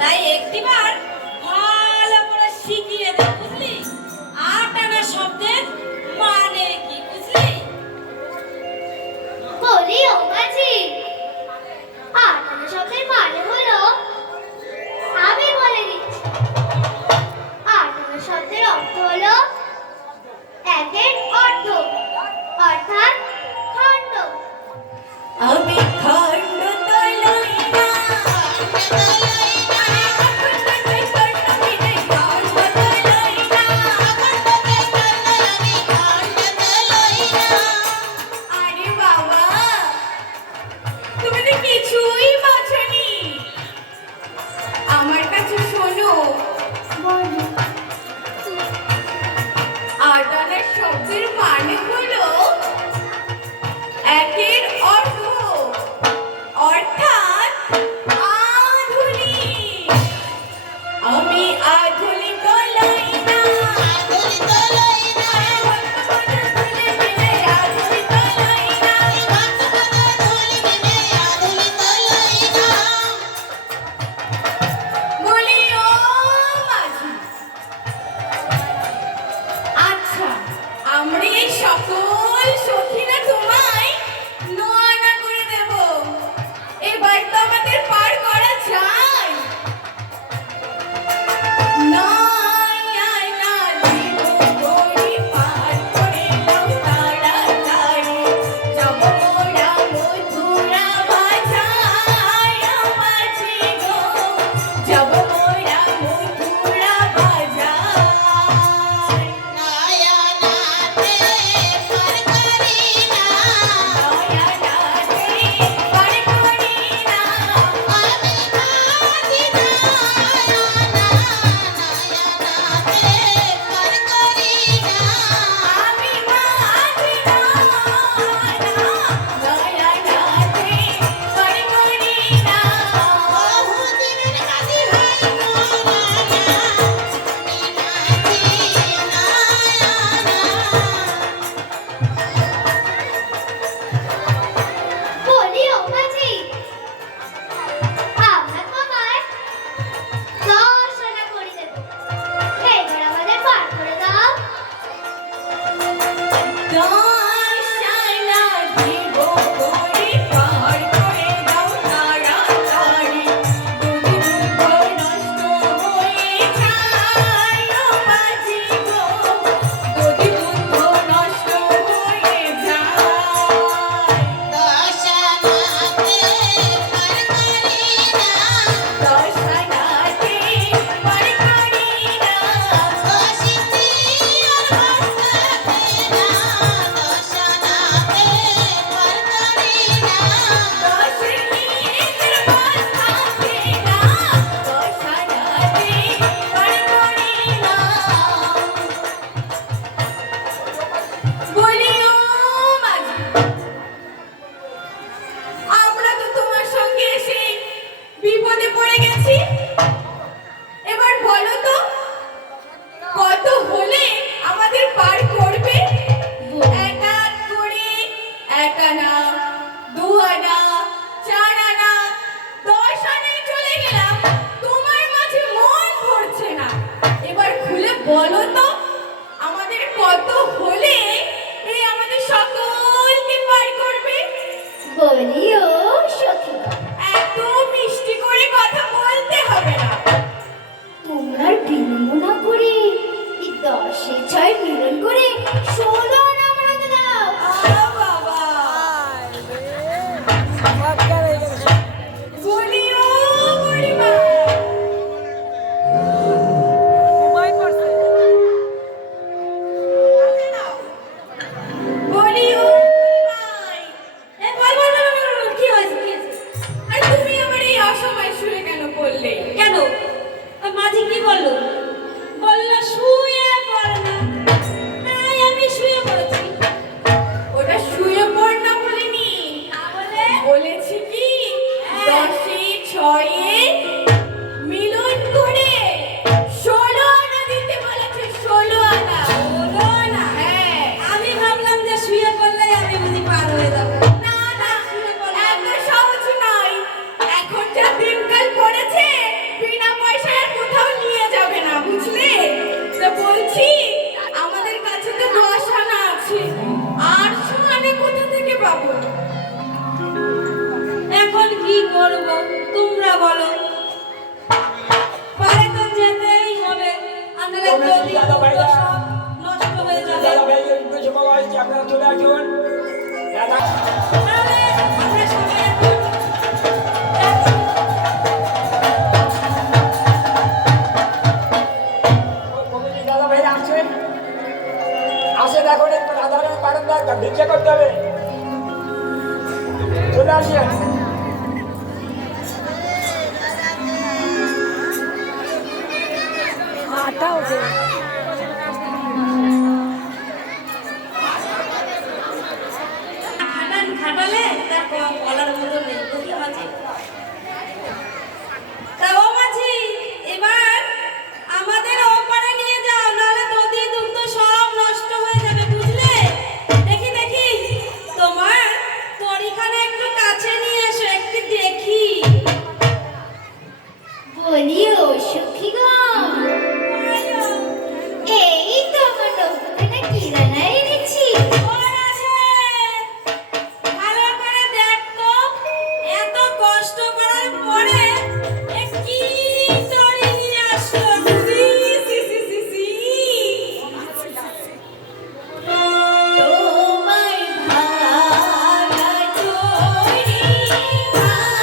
তাই একটিবার ভালো করে শিখিয়ে দে, বুঝলি? আট আনা শব্দের মানে কি, বুঝলি? বলি ও মাঝি, আট আনা শব্দের মানে হলো, আমি বলে দিচ্ছি। আট আনা শব্দের অর্থ হলো একের অর্ধ, অর্থাৎ খণ্ড। আমি খণ্ড তলাই না, আরে বাবা, তুমি তো কিছুই বোঝনি। আমার কাছে শোনো, আট আনা শব্দের মানে হলো একের অর্ধ, অর্থাৎ আধুনিক। আমি আধুনিক তলাই না, আধুনিক তলাই না, ধুলে মিলে আধুনিক তলাই না, ধুলে মিলে আধুনিক তলাই না। বলি ও মাঝি, আচ্ছা আমরা এই সকল সখীরা তোমায় নোয়ানা করে দেব। এবার তো আমাদের পার করা যায়। নয়না দিব গড়ি পার করে নাও তাড়াতাড়ি, যাব মোরা মধুরা বাজায় মাঝি গো, যাব মোরা মধুরা বাজায়। নয়নাতে পার করি না, নয়নাতে পার করি না, আমি মাঝি নয়না, নয়নাতে পার করি না, আমি মাঝি নয়নাতে পার করি না। বহুদিনের কাজী ভাই নয়না, আমি মাঝি নয়না। বলি ও মাঝি, আমরা তোমায় 10 আনা করে দেব। এবার আমাদের পার করে দাও। দশানা দিব গড়ি পার করে দাও তাড়াতাড়ি, যদি দুধ নষ্ট হয়ে যায় ও মাঝি গো, যদি দুধ নষ্ট হয়ে যায়। দশানাতে পার করি না, দশানাতে পার করি না, দশিতে আর বাঁচতে না, দশানাতে পার করি না, দশিতে আর বাঁচতে না, দশানাতে পার করি না। বলি ও মাঝি, আমরা তো তোমার সঙ্গে এসে বিপদে পড়ে গেছি। এবার বলো তো কত হলে আমাদের পার করবে? এক এক করে, এক আনা, দু আনা, চার আনা, 10 আনায় চলে গেলাম, তোমার মাঝে মন ভরছে না। এবার খুলে বলো তো আমাদের কত হলে এই আমাদের সকলকে পার করবে? বলি ও সখী, এত মিষ্টি করে কথা বলতে হবে না। তোমরা বিলম্ব না করে এই 10 এ 6 মিলন করে 16 আনা বানাতে দাও। বাবা, বলি ও বুড়িমা, বলি ও বুড়িমাই। বল বল বল বল, বল, কি হয়েছে কি হয়েছে? আর তুমি আমার এই অসময় শুয়ে কেন পড়লে? কেন? মাঝি কি বললো? বললো শুয়ে পড় না। তাই আমি শুয়ে পড়েছি। ওটা শুয়ে পড় না বলিনি, বলেছি কি 10 এ 6 এ মিলন করে 16 আনা দিতে বলেছে। 16 আনা, 16 আনা। হ্যাঁ, আমি ভাবলাম যে শুয়ে পড়লে আমি বুঝি পার হয়ে যাবো। না না, এত সহজ নয়। এখন যা করতে হবে। চলে আসেন। খাটালে তার বলার মতো নেই, বুঝতে পারছি। তা ও মাঝি, এবার আমাদের ওপারে নিয়ে যাও, নাহলে দধি দুগ্ধ সব নষ্ট হয়ে যাবে, বুঝলে? দেখি দেখি তোমার তরিখানা একটু কাছে নিয়ে এসো, একটু দেখি। বলিও সখীগণ, এই তো আমার নৌকাটা কিরানা এনেছি। ওর আছে। ভালো করে দেখ তো, এত কষ্ট করার পরে এ কি তরি নিয়ে আসলো? সি, সি, সি, সি, সি। তোমার ভাড়া তরি ভাই,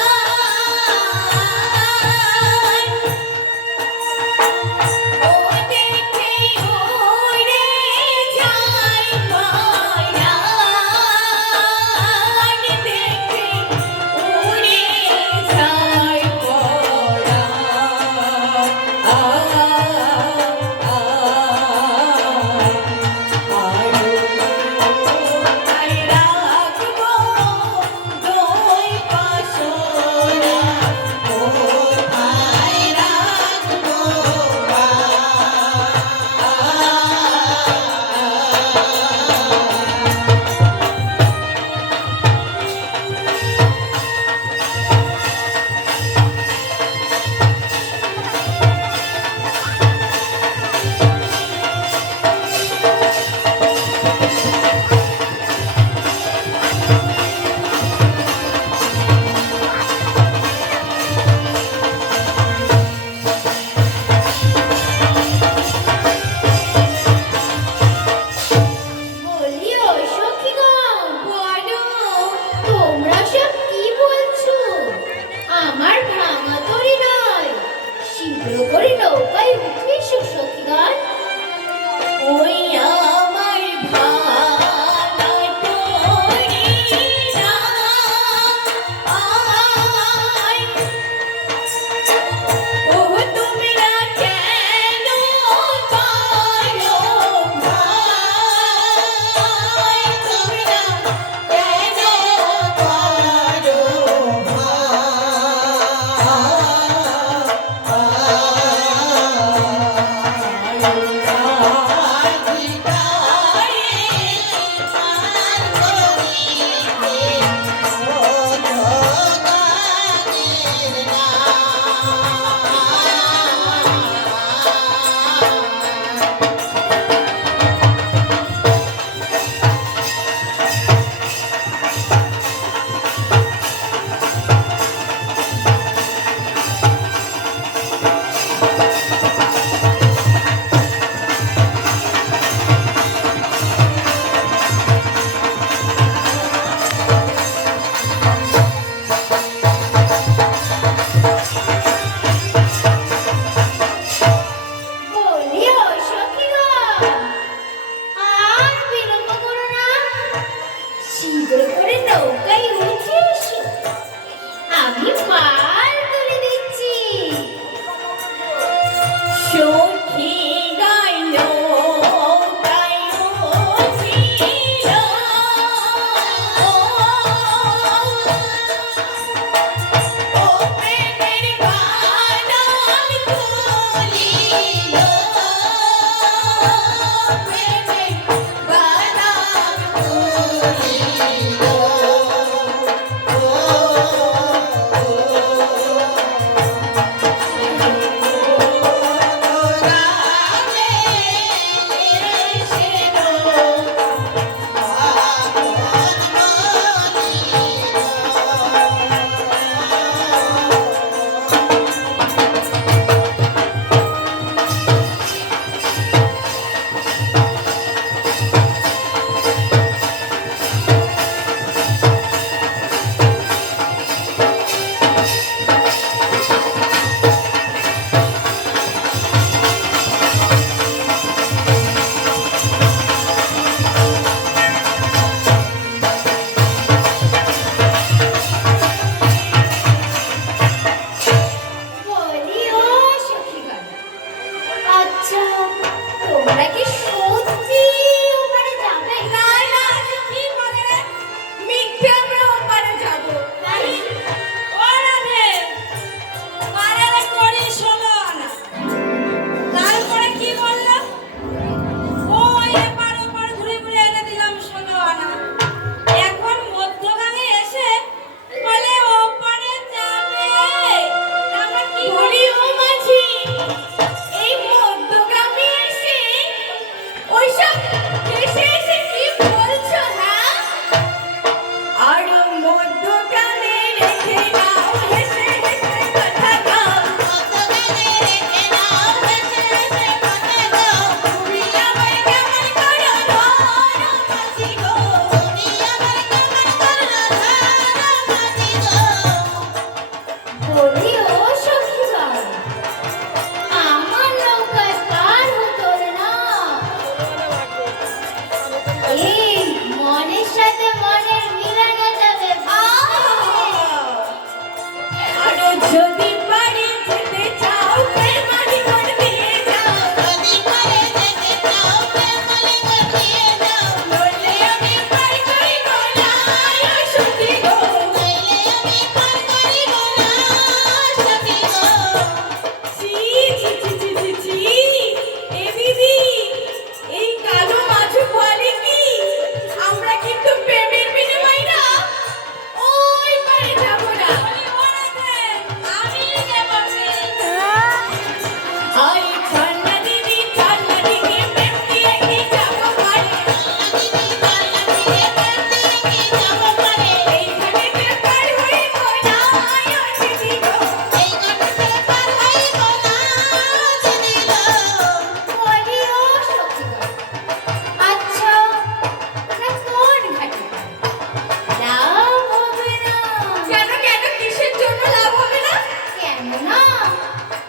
না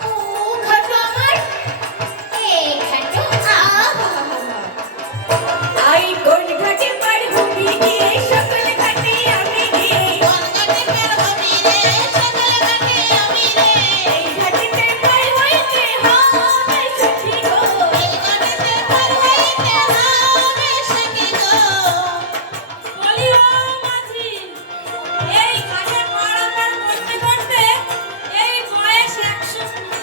ও খাটো আমার এ খাটো আই কোন ঘাটে পার হবি গিয়ে সকল ঘাটে আমি গিয়ে এই ঘাটেতে পার হইতে হবে সখী গো বলি ও মাঝি এই ঘাটে পার আমার করতে করতে এই বয়স 100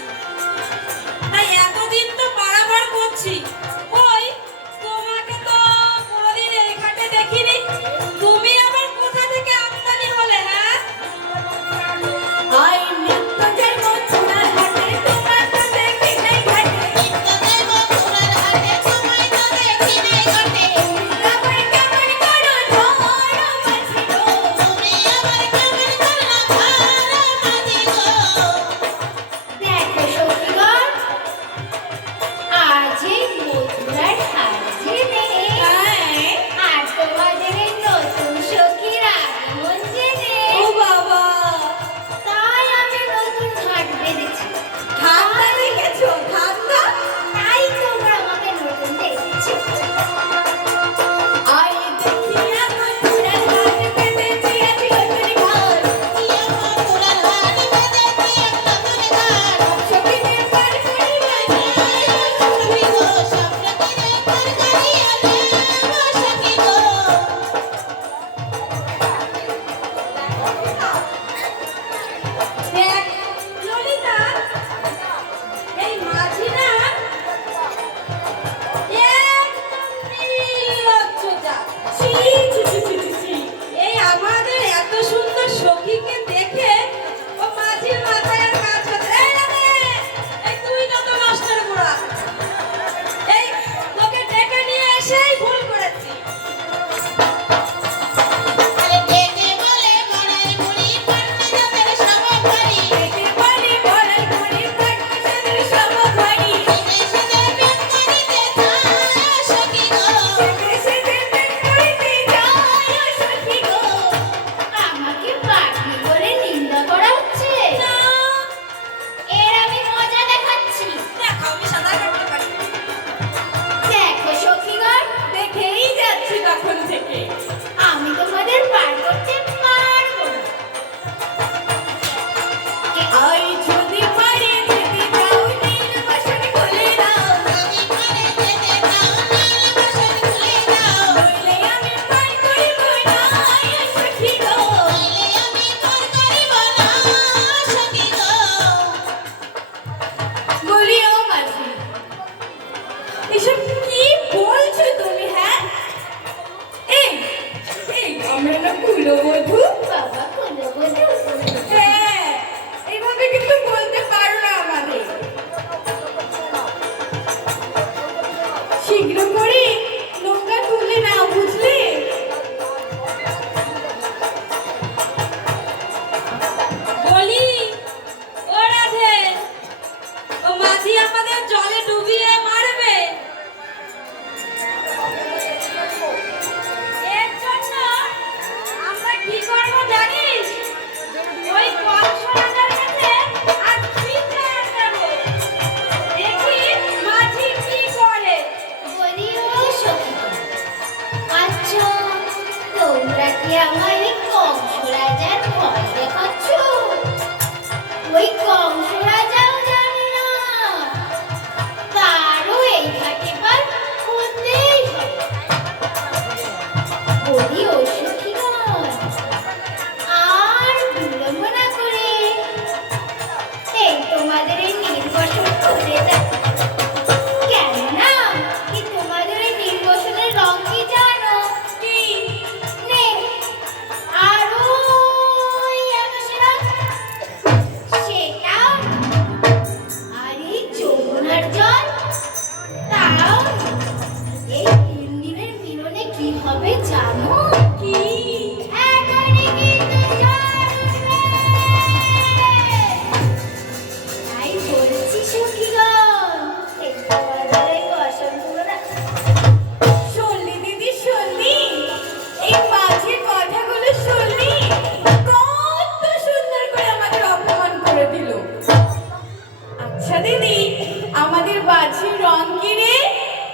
রং কি রে?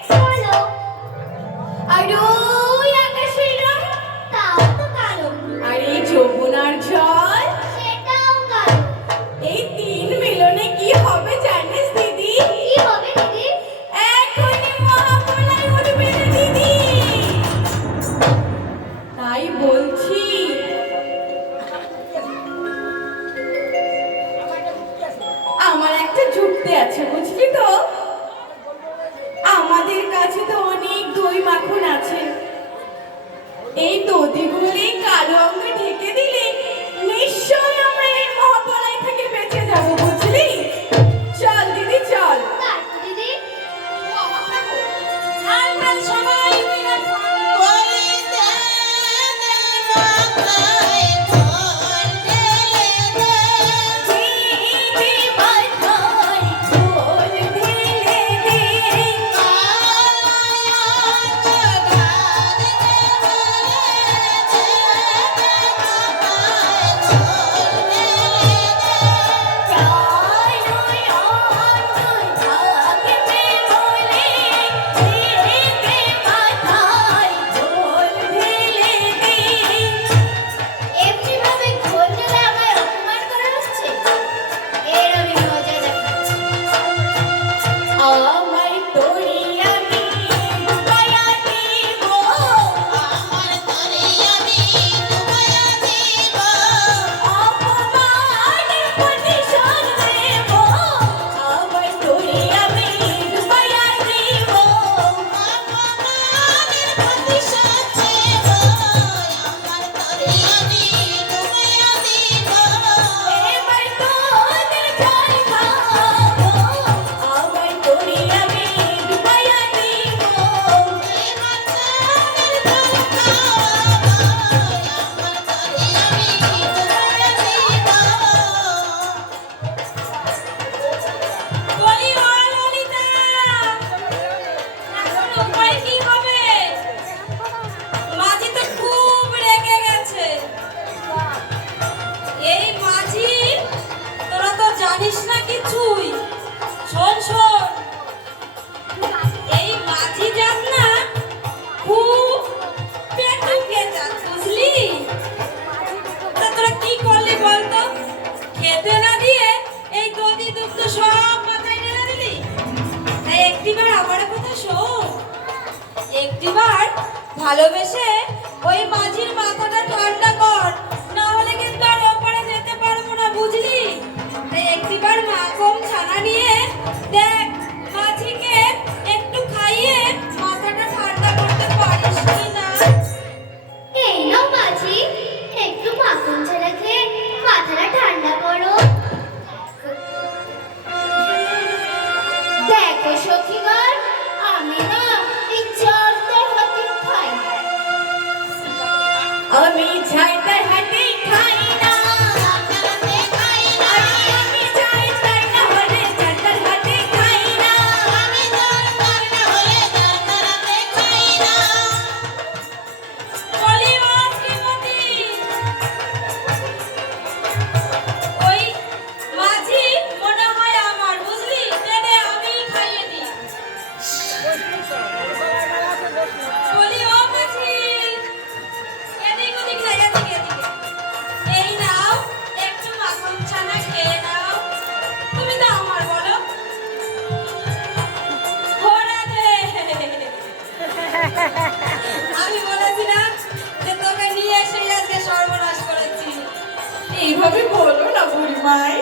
কালো। আর ওই আকাশের রং? তাও তো কালো। আর এই যমুনার জল? সেটাও কালো। এই তিন মিলনে কি হবে জানিস দিদি? কি হবে দিদি? এখনই মহাপ্রলয় উঠবে রে দিদি। তাই বলছি আমার একটা যুক্তি আছে, বুঝলি তো? আমাদের কাছে তো অনেক দই মাখন আছে। এই দধিগুলি কালো অঙ্গে ঢেকে দিলে নিশ্চয়ই আমরা এই মহাপ্রলয় থেকে বেঁচে যাবো, বুঝলি? চল দিদি চল। তারপর দিদি? আজকাল সবাই মিলে দিদি মাথায় ঢোল ঢেলে দে। এমনিভাবে ঘোল ঢেলে আমায় অপমান করা হচ্ছে? এর আমি মজা দেখাচ্ছি। আমায় তোরে আমি ডুবাইয়া দিব, অপমানের প্রতিশোধ নেব। আমায় তোরে আমি ডুবাইয়া দিব, এবার তোদের জল খাবো। আমায় তোরে আমি ডুবাইয়া দিব। বলি ও ললিতা, এখন উপায় কি হবে? মাঝি তো খুব রেগে গেছে। এই মাঝি, তোরা তো জানিস না কিছুই। শোন শোন, এই মাঝি জাত না খুব পেটুকে জাত, বুঝলি? তা তোরা কি করলি বলতো? খেতে না দিয়ে এই দধি দুগ্ধ সব মাথায় ঢেলে দিলি। তাই একটিবার আমার কথা শোন, একটিবার ভালোবেসে ওই মাঝির মাথাটা ঠান্ডা কর, না হলে কিন্তু আর ওপারে যেতে পারবো না, বুঝলি? তাই একটিবার মাখন ছানা নিয়ে দেখ মাঝিকে একটু খাইয়ে মাথাটা ঠান্ডা করতে পারিস কি না। এই নাও মাঝি, একটু মাখন ছাড়া খেয়ে মাথাটা ঠান্ডা করো। দেখো সখীগণ, আমি না এই চারটার হাতে খাই না। আমি ঝাইটার হাতে খাই না, আমি ঝাইটার না হলে ঝাইটার হাতে খাই না। বলি ও শ্রীমতী, ওই মাঝি মনে হয় আমার, বুঝলি? টেনে আমিই খাইয়ে দিই। বলি ও মাঝি, এদিক ওদিক না, এদিকে এদিকে। এই নাও একটু মাখন ছানা খেয়ে নাও। তুমি তো আমার বলো। ঘোড়া দে। আমি বলেছি না যে তোকে নিয়ে এসে আজকে সর্বনাশ করেছি। এইভাবে বলো না বুড়িমাই।